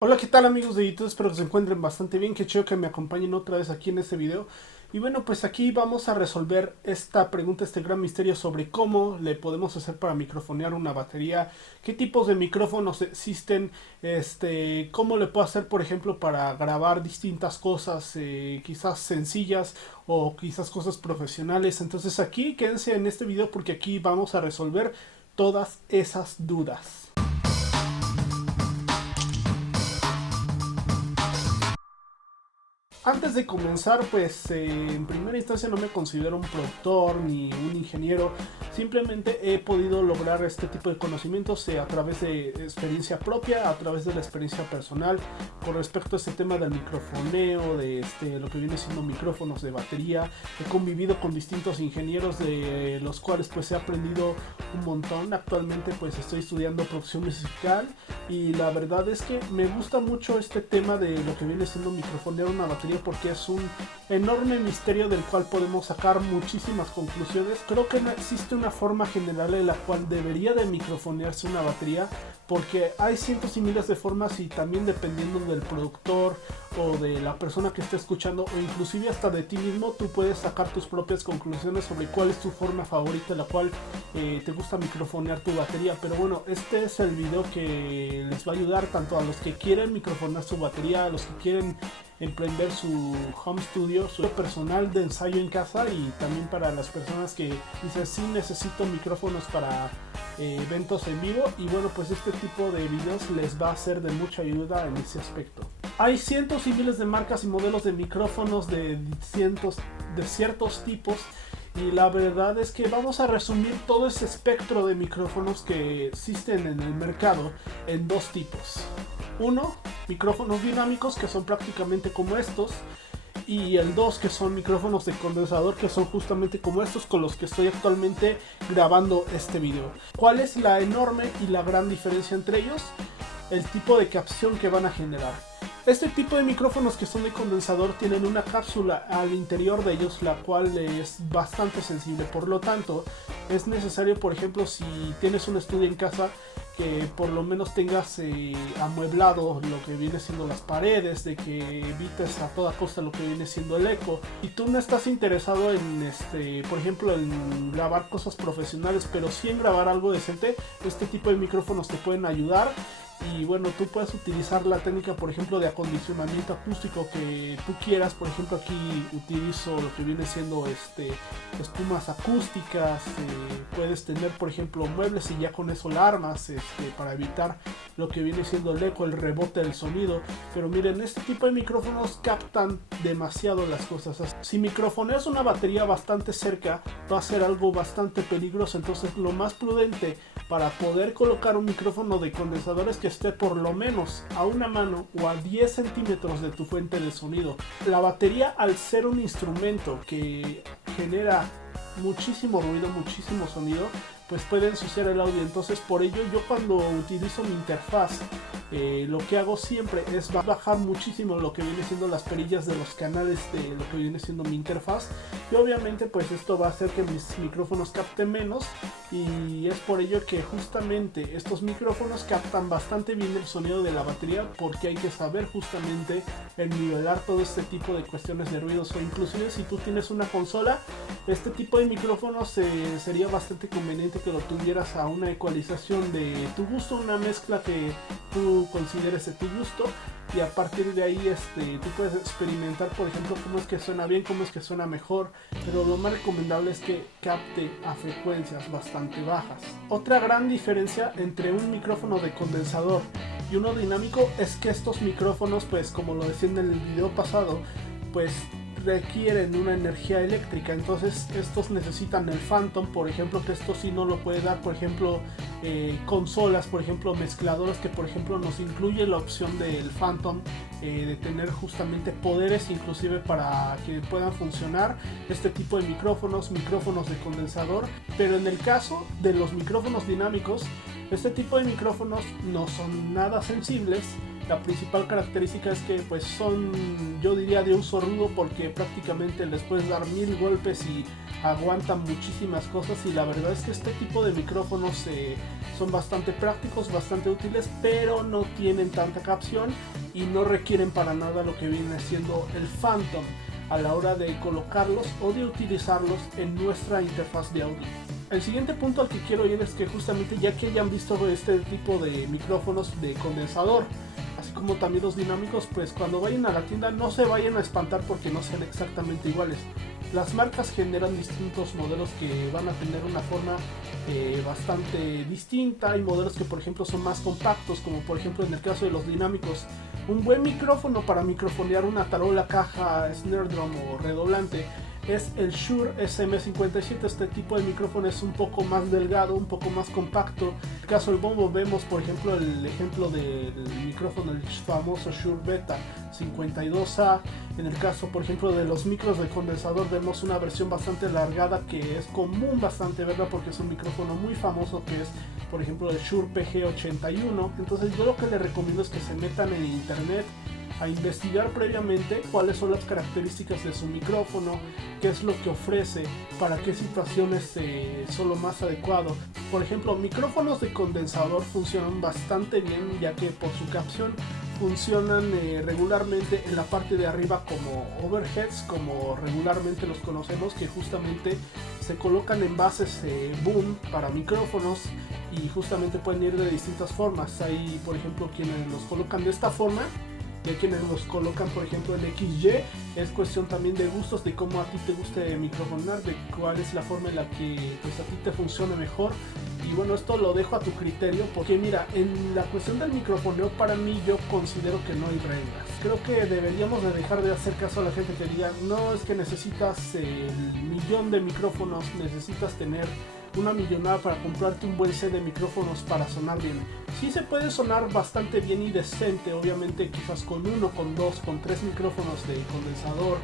Hola, ¿qué tal amigos de YouTube? Espero que se encuentren bastante bien, que chido que me acompañen otra vez aquí en este video. Y bueno, pues aquí vamos a resolver esta pregunta, este gran misterio sobre cómo le podemos hacer para microfonear una batería, qué tipos de micrófonos existen, cómo le puedo hacer, por ejemplo, para grabar distintas cosas, quizás sencillas o quizás cosas profesionales. Entonces aquí quédense en este video porque aquí vamos a resolver todas esas dudas. Antes de comenzar, pues en primera instancia no me considero un productor ni un ingeniero, simplemente he podido lograr este tipo de conocimientos a través de experiencia propia, a través de la experiencia personal, con respecto a este tema del microfoneo, de lo que viene siendo micrófonos de batería. He convivido con distintos ingenieros de los cuales pues he aprendido un montón. Actualmente pues estoy estudiando producción musical y la verdad es que me gusta mucho este tema de lo que viene siendo microfonear una batería porque es un enorme misterio del cual podemos sacar muchísimas conclusiones. Creo que no existe una forma general en la cual debería de microfonearse una batería porque hay cientos y miles de formas y también dependiendo del productor o de la persona que esté escuchando o inclusive hasta de ti mismo tú puedes sacar tus propias conclusiones sobre cuál es tu forma favorita la cual te gusta microfonear tu batería. Pero bueno, este es el video que les va a ayudar tanto a los que quieren microfonear su batería, a los que quieren emprender su home studio, su personal de ensayo en casa, y también para las personas que dicen sí necesito micrófonos para eventos en vivo. Y bueno, pues este tipo de videos les va a ser de mucha ayuda en ese aspecto. Hay cientos y miles de marcas y modelos de micrófonos de ciertos tipos. Y la verdad es que vamos a resumir todo ese espectro de micrófonos que existen en el mercado en dos tipos. Uno, micrófonos dinámicos que son prácticamente como estos. Y el 2 que son micrófonos de condensador que son justamente como estos con los que estoy actualmente grabando este video. ¿Cuál es la enorme y la gran diferencia entre ellos? El tipo de captación que van a generar. Este tipo de micrófonos que son de condensador tienen una cápsula al interior de ellos la cual es bastante sensible, por lo tanto es necesario, por ejemplo, si tienes un estudio en casa, que por lo menos tengas amueblado lo que viene siendo las paredes, de que evites a toda costa lo que viene siendo el eco. Y tú no estás interesado en, por ejemplo, en grabar cosas profesionales, pero sí en grabar algo decente, este tipo de micrófonos te pueden ayudar. Y bueno, tú puedes utilizar la técnica, por ejemplo, de acondicionamiento acústico que tú quieras. Por ejemplo, aquí utilizo lo que viene siendo espumas acústicas. Puedes tener, por ejemplo, muebles y ya con eso la armas para evitar lo que viene siendo el eco, el rebote del sonido. Pero miren, este tipo de micrófonos captan demasiado las cosas. Si microfoneas una batería bastante cerca, va a ser algo bastante peligroso. Entonces, lo más prudente para poder colocar un micrófono de condensador es que esté por lo menos a una mano o a 10 centímetros de tu fuente de sonido. La batería, al ser un instrumento que genera muchísimo ruido, muchísimo sonido, pues puede ensuciar el audio. Entonces por ello yo cuando utilizo mi interfaz, lo que hago siempre es bajar muchísimo lo que viene siendo las perillas de los canales de lo que viene siendo mi interfaz, y obviamente pues esto va a hacer que mis micrófonos capten menos, y es por ello que justamente estos micrófonos captan bastante bien el sonido de la batería, porque hay que saber justamente el nivelar todo este tipo de cuestiones de ruidos. O inclusive si tú tienes una consola, este tipo de micrófonos sería bastante conveniente que lo tuvieras a una ecualización de tu gusto, una mezcla que tú consideres de tu gusto, y a partir de ahí tú puedes experimentar, por ejemplo, cómo es que suena bien, cómo es que suena mejor, pero lo más recomendable es que capte a frecuencias bastante bajas. Otra gran diferencia entre un micrófono de condensador y uno dinámico es que estos micrófonos, pues como lo decía en el video pasado, pues requieren una energía eléctrica. Entonces estos necesitan el Phantom, por ejemplo, que esto sí no lo puede dar, por ejemplo, consolas, por ejemplo, mezcladoras, que por ejemplo nos incluye la opción del Phantom, de tener justamente poderes inclusive para que puedan funcionar este tipo de micrófonos de condensador. Pero en el caso de los micrófonos dinámicos, este tipo de micrófonos no son nada sensibles, La principal característica es que pues son, yo diría, de uso rudo, porque prácticamente les puedes dar 1000 golpes y aguantan muchísimas cosas, y la verdad es que este tipo de micrófonos son bastante prácticos, bastante útiles, pero no tienen tanta capción y no requieren para nada lo que viene siendo el Phantom a la hora de colocarlos o de utilizarlos en nuestra interfaz de audio. El siguiente punto al que quiero ir es que justamente, ya que hayan visto este tipo de micrófonos de condensador, así como también los dinámicos, pues cuando vayan a la tienda no se vayan a espantar porque no sean exactamente iguales. Las marcas generan distintos modelos que van a tener una forma bastante distinta. Hay modelos que por ejemplo son más compactos, como por ejemplo en el caso de los dinámicos. Un buen micrófono para microfonear una tarola, caja, snare drum o redoblante es el Shure SM57. Este tipo de micrófono es un poco más delgado, un poco más compacto. En el caso del bombo vemos por ejemplo el ejemplo del micrófono, el famoso Shure Beta 52A. En el caso por ejemplo de los micros de condensador vemos una versión bastante alargada, que es común bastante verla porque es un micrófono muy famoso, que es por ejemplo el Shure PG81. Entonces yo lo que les recomiendo es que se metan en internet a investigar previamente cuáles son las características de su micrófono, qué es lo que ofrece, para qué situaciones son lo más adecuado. Por ejemplo, micrófonos de condensador funcionan bastante bien, ya que por su capción funcionan regularmente en la parte de arriba como overheads, como regularmente los conocemos, que justamente se colocan en bases boom para micrófonos, y justamente pueden ir de distintas formas. Hay por ejemplo quienes los colocan de esta forma, de quienes los colocan por ejemplo en XY. Es cuestión también de gustos, de cómo a ti te guste microfonar, de cuál es la forma en la que pues a ti te funcione mejor. Y bueno, esto lo dejo a tu criterio, porque mira, en la cuestión del microfoneo, para mí yo considero que no hay reglas. Creo que deberíamos de dejar de hacer caso a la gente que diga, no, es que necesitas el millón de micrófonos, necesitas tener una millonada para comprarte un buen set de micrófonos para sonar bien. Sí se puede sonar bastante bien y decente, obviamente quizás con uno, con dos, con tres micrófonos de condensador,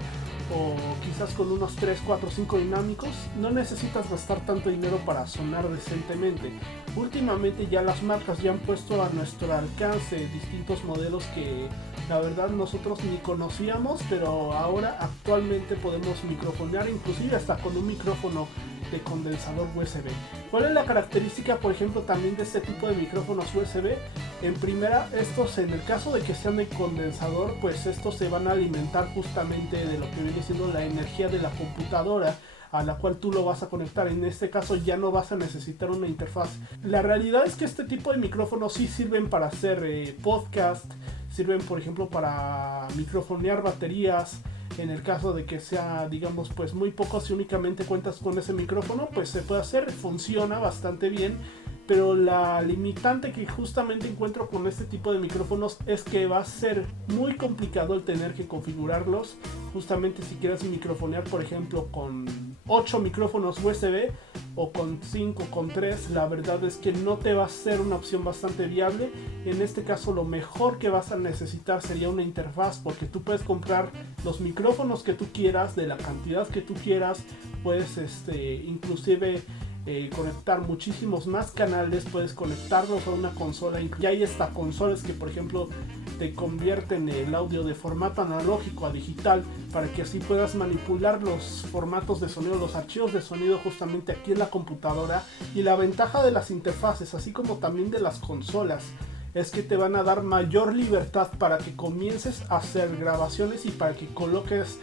o quizás con unos 3, 4, 5 dinámicos. No necesitas gastar tanto dinero para sonar decentemente. Últimamente ya las marcas ya han puesto a nuestro alcance distintos modelos que la verdad nosotros ni conocíamos, pero ahora actualmente podemos microfonear inclusive hasta con un micrófono de condensador USB. ¿Cuál es la característica por ejemplo también de este tipo de micrófonos USB? En primera, estos en el caso de que sean de condensador, pues estos se van a alimentar justamente de lo que viene siendo la energía de la computadora a la cual tú lo vas a conectar. En este caso ya no vas a necesitar una interfaz. La realidad es que este tipo de micrófonos sí sirven para hacer podcast, sirven por ejemplo para microfonear baterías. En el caso de que sea, digamos, pues muy poco, si únicamente cuentas con ese micrófono, pues se puede hacer, funciona bastante bien. Pero la limitante que justamente encuentro con este tipo de micrófonos es que va a ser muy complicado el tener que configurarlos. Justamente si quieres microfonear por ejemplo con 8 micrófonos USB o con 5, con 3, la verdad es que no te va a ser una opción bastante viable. En este caso lo mejor que vas a necesitar sería una interfaz, porque tú puedes comprar los micrófonos que tú quieras, de la cantidad que tú quieras. Puedes inclusive conectar muchísimos más canales, puedes conectarlos a una consola. Ya hay hasta consolas que por ejemplo te convierten el audio de formato analógico a digital, para que así puedas manipular los formatos de sonido, los archivos de sonido justamente aquí en la computadora. Y la ventaja de las interfaces, así como también de las consolas, es que te van a dar mayor libertad para que comiences a hacer grabaciones y para que coloques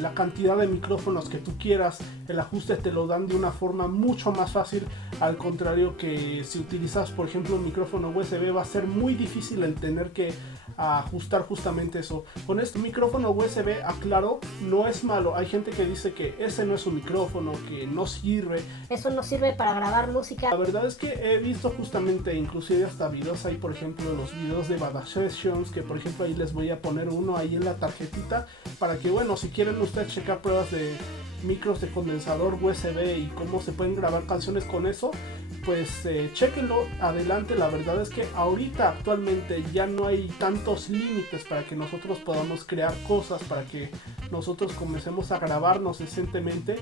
la cantidad de micrófonos que tú quieras. El ajuste te lo dan de una forma mucho más fácil, al contrario que si utilizas por ejemplo un micrófono USB, va a ser muy difícil el tener que ajustar justamente eso. Con este micrófono USB, aclaro, no es malo. Hay gente que dice que ese no es un micrófono, que no sirve. Eso no sirve para grabar música. La verdad es que he visto justamente inclusive hasta videos. Hay por ejemplo los videos de Bada Sessions, que por ejemplo ahí les voy a poner uno ahí en la tarjetita, para que bueno, si quieren ustedes checar pruebas de micros de condensador USB y cómo se pueden grabar canciones con eso, pues chequenlo adelante. La verdad es que ahorita actualmente ya no hay tantos límites para que nosotros podamos crear cosas, para que nosotros comencemos a grabarnos decentemente.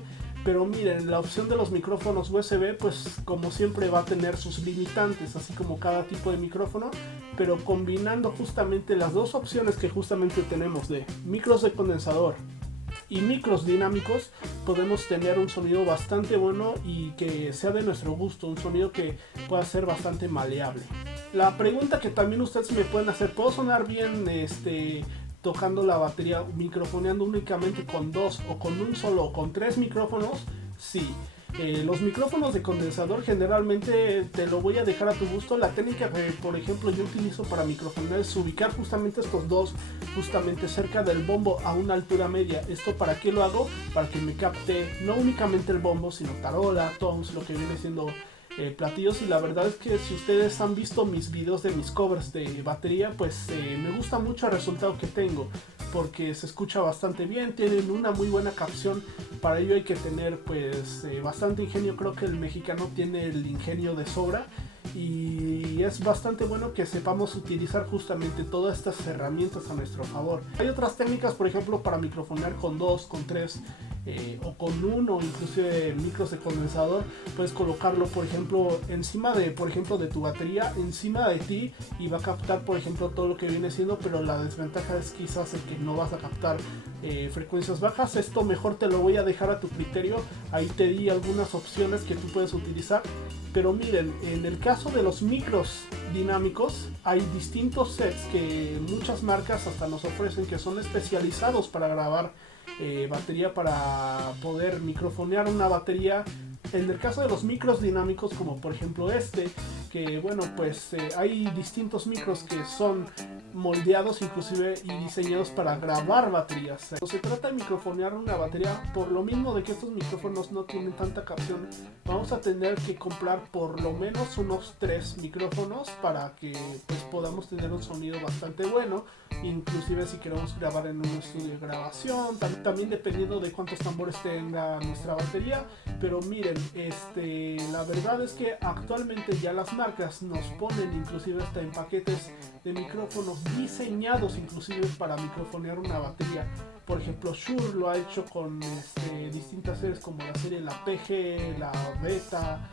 Pero miren, la opción de los micrófonos USB pues como siempre va a tener sus limitantes, así como cada tipo de micrófono, pero combinando justamente las dos opciones que justamente tenemos de micros de condensador y micros dinámicos, podemos tener un sonido bastante bueno y que sea de nuestro gusto, un sonido que pueda ser bastante maleable. La pregunta que también ustedes me pueden hacer: ¿puedo sonar bien tocando la batería, microfoneando únicamente con dos o con un solo o con tres micrófonos? Sí. Los micrófonos de condensador generalmente te lo voy a dejar a tu gusto. La técnica que por ejemplo yo utilizo para microfonear es ubicar justamente estos dos justamente cerca del bombo a una altura media. ¿Esto para qué lo hago? Para que me capte no únicamente el bombo, sino tarola, toms, lo que viene siendo platillos. Y la verdad es que si ustedes han visto mis videos de mis covers de batería, pues me gusta mucho el resultado que tengo, porque se escucha bastante bien, tienen una muy buena capción. Para ello hay que tener pues bastante ingenio. Creo que el mexicano tiene el ingenio de sobra y es bastante bueno que sepamos utilizar justamente todas estas herramientas a nuestro favor. Hay otras técnicas, por ejemplo, para microfonear con dos, con tres o con uno, inclusive micros de condensador. Puedes colocarlo por ejemplo encima de, por ejemplo, de tu batería, encima de ti, y va a captar por ejemplo todo lo que viene siendo, pero la desventaja es quizás el que no vas a captar frecuencias bajas. Esto mejor te lo voy a dejar a tu criterio. Ahí te di algunas opciones que tú puedes utilizar. Pero miren, en el caso de los micros dinámicos hay distintos sets que muchas marcas hasta nos ofrecen, que son especializados para grabar batería, para poder microfonear una batería. En el caso de los micros dinámicos, como por ejemplo que bueno, pues hay distintos micros que son moldeados inclusive y diseñados para grabar baterías. Cuando se trata de microfonear una batería, por lo mismo de que estos micrófonos no tienen tanta capción, vamos a tener que comprar por lo menos unos 3 micrófonos para que pues podamos tener un sonido bastante bueno, inclusive si queremos grabar en un estudio de grabación, también dependiendo de cuántos tambores tenga nuestra batería. Pero miren, la verdad es que actualmente ya las marcas nos ponen inclusive hasta en paquetes de micrófonos diseñados inclusive para microfonear una batería. Por ejemplo, Shure lo ha hecho con distintas series como la serie la PG, la Beta,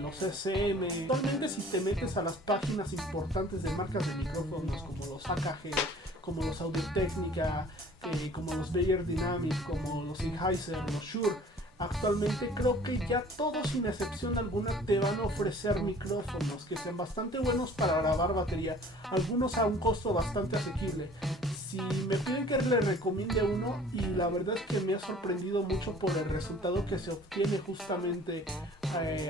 los SM. Actualmente si te metes a las páginas importantes de marcas de micrófonos como los AKG, como los Audio-Technica, como los Beyer Dynamic, como los Sennheiser, los Shure, actualmente creo que ya todos sin excepción alguna te van a ofrecer micrófonos que sean bastante buenos para grabar batería, algunos a un costo bastante asequible. Si me piden que les recomiende uno, y la verdad es que me ha sorprendido mucho por el resultado que se obtiene justamente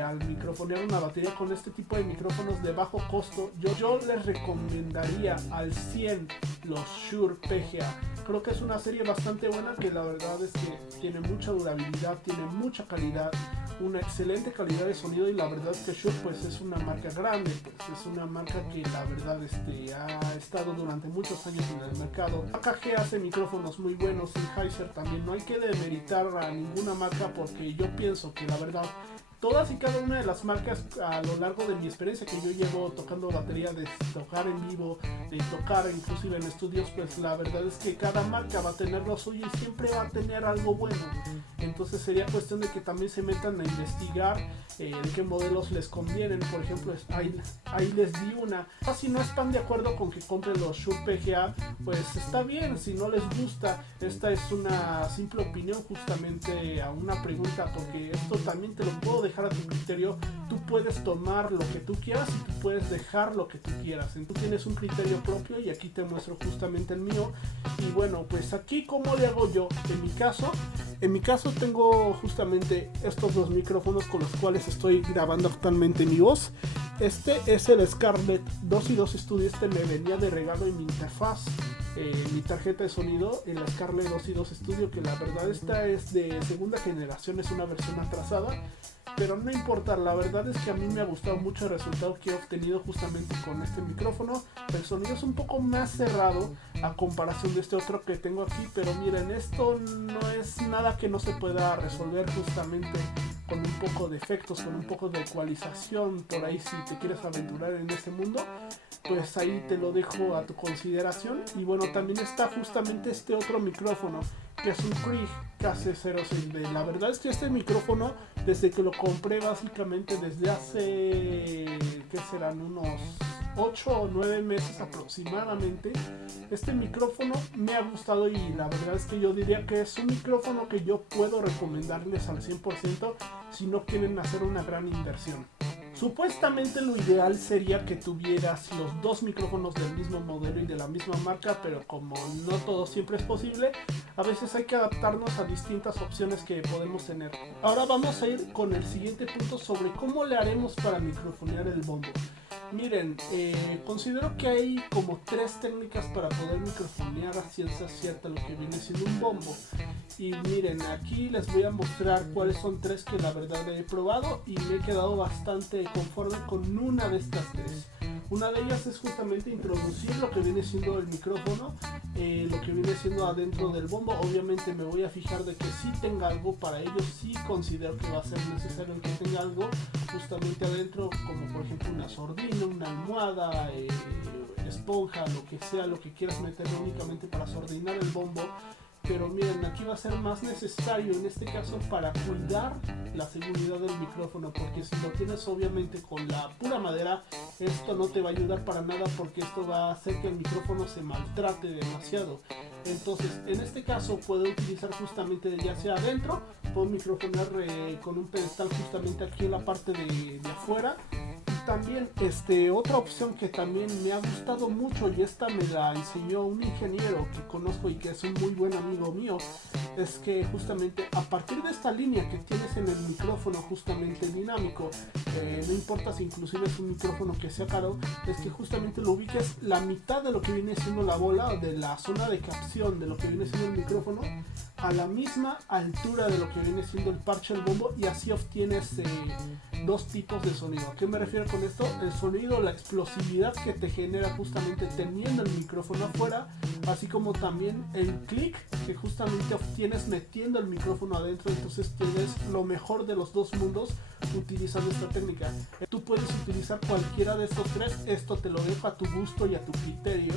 al microfonear una batería con este tipo de micrófonos de bajo costo, yo les recomendaría al 100 los Shure PGA. Creo que es una serie bastante buena, que la verdad es que tiene mucha durabilidad, tiene mucha calidad, una excelente calidad de sonido. Y la verdad es que Shure pues es una marca grande, pues es una marca que la verdad ha estado durante muchos años en el mercado. AKG hace micrófonos muy buenos, Sennheiser también. No hay que demeritar a ninguna marca, porque yo pienso que la verdad todas y cada una de las marcas, a lo largo de mi experiencia que yo llevo tocando batería, de tocar en vivo, de tocar inclusive en estudios, pues la verdad es que cada marca va a tener lo suyo y siempre va a tener algo bueno. Entonces sería cuestión de que también se metan a investigar qué modelos les convienen. Por ejemplo, ahí les di una. Si no están de acuerdo con que compren los Shure PGA, pues está bien. Si no les gusta, esta es una simple opinión justamente a una pregunta, porque esto también te lo puedo dejar a tu criterio. Tú puedes tomar lo que tú quieras y tú puedes dejar lo que tú quieras. Tú tienes un criterio propio y aquí te muestro justamente el mío. Y bueno, pues aquí cómo le hago yo. En mi caso tengo justamente estos dos micrófonos con los cuales estoy grabando actualmente mi voz. Este es el Scarlett 2 y 2 Studio. Me venía de regalo en mi interfaz, mi tarjeta de sonido, en la Scarlett 2 y 2 Studio, que la verdad esta es de segunda generación, es una versión atrasada. Pero no importa, la verdad es que a mí me ha gustado mucho el resultado que he obtenido justamente con este micrófono. El sonido es un poco más cerrado a comparación de este otro que tengo aquí, pero miren, esto no es nada que no se pueda resolver justamente con un poco de efectos, con un poco de ecualización, por ahí si te quieres aventurar en este mundo, pues ahí te lo dejo a tu consideración. Y bueno, también está justamente este otro micrófono, que es un Krieg KC06B. La verdad es que este micrófono, desde que lo compré básicamente desde hace, ¿qué serán? Unos 8 o 9 meses aproximadamente, este micrófono me ha gustado y la verdad es que yo diría que es un micrófono que yo puedo recomendarles al 100% si no quieren hacer una gran inversión. Supuestamente lo ideal sería que tuvieras los dos micrófonos del mismo modelo y de la misma marca, pero como no todo siempre es posible, a veces hay que adaptarnos a distintas opciones que podemos tener. Ahora vamos a ir con el siguiente punto sobre cómo le haremos para microfonear el bombo. Miren, considero que hay como 3 técnicas para poder microfonear a ciencia cierta lo que viene siendo un bombo. Y miren, aquí les voy a mostrar cuáles son 3 que la verdad he probado y me he quedado bastante conforme con una de estas 3. Una de ellas es justamente introducir lo que viene siendo el micrófono, lo que viene siendo adentro del bombo. Obviamente me voy a fijar de que sí tenga algo para ello, sí considero que va a ser necesario que tenga algo justamente adentro, como por ejemplo una sordina, una almohada, esponja, lo que sea, lo que quieras meter únicamente para sordinar el bombo. Pero miren, aquí va a ser más necesario en este caso para cuidar la seguridad del micrófono, porque si lo tienes obviamente con la pura madera, esto no te va a ayudar para nada, porque esto va a hacer que el micrófono se maltrate demasiado. Entonces, en este caso puedo utilizar justamente ya sea adentro, puedo microfonar con un pedestal justamente aquí en la parte de afuera. También otra opción que también me ha gustado mucho, y esta me la enseñó un ingeniero que conozco y que es un muy buen amigo mío, es que justamente a partir de esta línea que tienes en el micrófono justamente dinámico, no importa si inclusive es un micrófono que sea caro, es que justamente lo ubiques la mitad de lo que viene siendo la bola, de la zona de capción de lo que viene siendo el micrófono, a la misma altura de lo que viene siendo el parche del bombo, y así obtienes 2 tipos de sonido. ¿A qué me refiero con esto? El sonido, la explosividad que te genera justamente teniendo el micrófono afuera, así como también el clic que justamente obtienes metiendo el micrófono adentro. Entonces tienes lo mejor de los 2 mundos utilizando esta técnica. Tú puedes utilizar cualquiera de estos 3, esto te lo dejo a tu gusto y a tu criterio.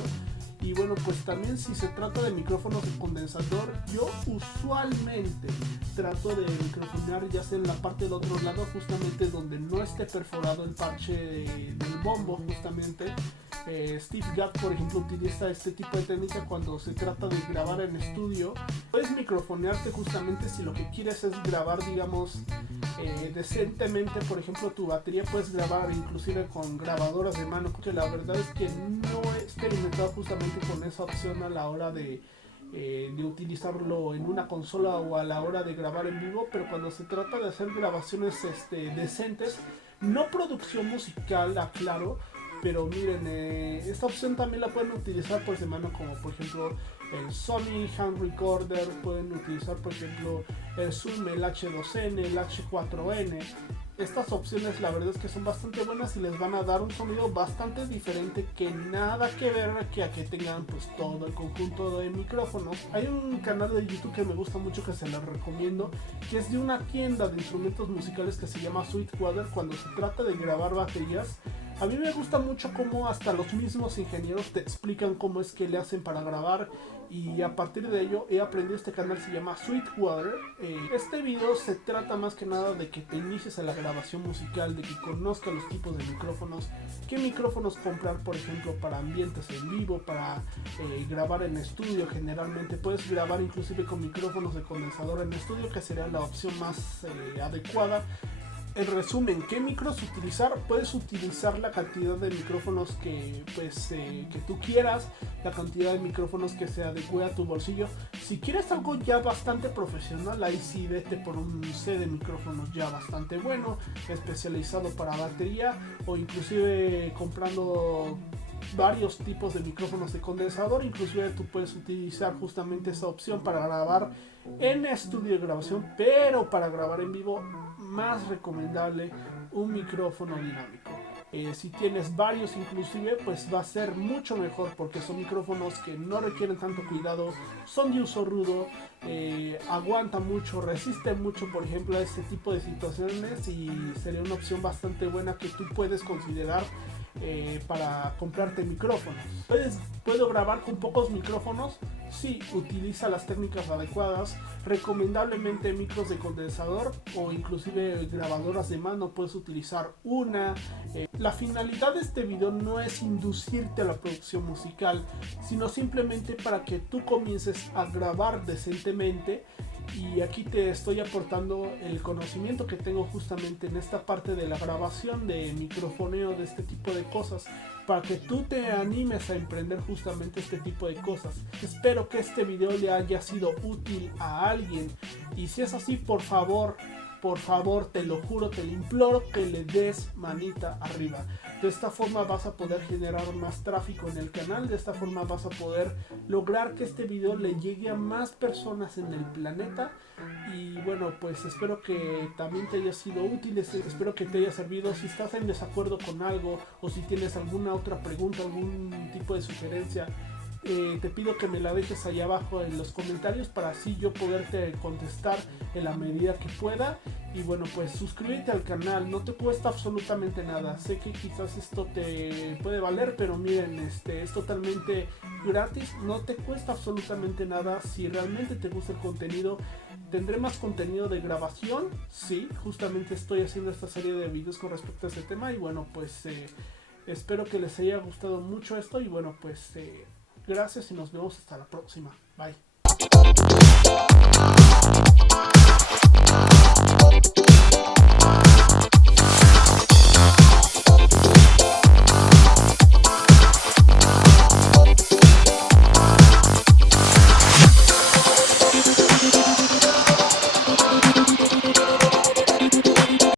Y bueno, pues también si se trata de micrófonos de condensador, yo usualmente trato de microfonear ya sea en la parte del otro lado, justamente donde no esté perforado el parche del bombo justamente. Steve Gadd, por ejemplo, utiliza este tipo de técnica cuando se trata de grabar en estudio. Puedes microfonearte justamente si lo que quieres es grabar, digamos, decentemente. Por ejemplo, tu batería puedes grabar inclusive con grabadoras de mano, porque la verdad es que no he experimentado justamente con esa opción a la hora de utilizarlo en una consola o a la hora de grabar en vivo. Pero cuando se trata de hacer grabaciones decentes, no producción musical, aclaro, pero miren, esta opción también la pueden utilizar pues de mano, como por ejemplo el Sony Hand Recorder, pueden utilizar por ejemplo el Zoom, el H2N, el H4N. Estas opciones la verdad es que son bastante buenas y les van a dar un sonido bastante diferente, que nada que ver que a que tengan pues todo el conjunto de micrófonos. Hay un canal de YouTube que me gusta mucho, que se los recomiendo, que es de una tienda de instrumentos musicales que se llama Sweetwater. Cuando se trata de grabar baterías, a mí me gusta mucho cómo hasta los mismos ingenieros te explican cómo es que le hacen para grabar, y a partir de ello he aprendido. Este canal se llama Sweetwater. Este video se trata más que nada de que te inicies a la grabación musical, de que conozcas los tipos de micrófonos, qué micrófonos comprar por ejemplo para ambientes en vivo, para grabar en estudio. Generalmente puedes grabar inclusive con micrófonos de condensador en estudio, que sería la opción más adecuada. En resumen, ¿qué micros utilizar? Puedes utilizar la cantidad de micrófonos que tú quieras, la cantidad de micrófonos que se adecue a tu bolsillo. Si quieres algo ya bastante profesional, ahí sí vete por un set de micrófonos ya bastante bueno, especializado para batería, o inclusive comprando varios tipos de micrófonos de condensador. Inclusive tú puedes utilizar justamente esa opción para grabar en estudio de grabación, pero para grabar en vivo, más recomendable un micrófono dinámico. Si tienes varios inclusive, pues va a ser mucho mejor, porque son micrófonos que no requieren tanto cuidado, son de uso rudo, aguantan mucho, resisten mucho, por ejemplo, a este tipo de situaciones, y sería una opción bastante buena que tú puedes considerar para comprarte micrófonos. ¿Puedo grabar con pocos micrófonos? Sí, utiliza las técnicas adecuadas, recomendablemente micros de condensador o inclusive grabadoras de mano, puedes utilizar una. La finalidad de este video no es inducirte a la producción musical, sino simplemente para que tú comiences a grabar decentemente. Y aquí te estoy aportando el conocimiento que tengo justamente en esta parte de la grabación, de microfoneo, de este tipo de cosas, para que tú te animes a emprender justamente este tipo de cosas. Espero que este video le haya sido útil a alguien, y si es así, por favor, te lo juro, te lo imploro, que le des manita arriba. De esta forma vas a poder generar más tráfico en el canal, de esta forma vas a poder lograr que este video le llegue a más personas en el planeta. Y bueno, pues espero que también te haya sido útil, espero que te haya servido. Si estás en desacuerdo con algo, o si tienes alguna otra pregunta, algún tipo de sugerencia, te pido que me la dejes ahí abajo en los comentarios, para así yo poderte contestar en la medida que pueda. Y bueno, pues suscríbete al canal, no te cuesta absolutamente nada. Sé que quizás esto te puede valer, pero miren, es totalmente gratis, no te cuesta absolutamente nada. Si realmente te gusta el contenido, tendré más contenido de grabación. Sí, justamente estoy haciendo esta serie de videos con respecto a ese tema. Y bueno, pues espero que les haya gustado mucho esto. Y bueno, pues gracias y nos vemos hasta la próxima. Bye.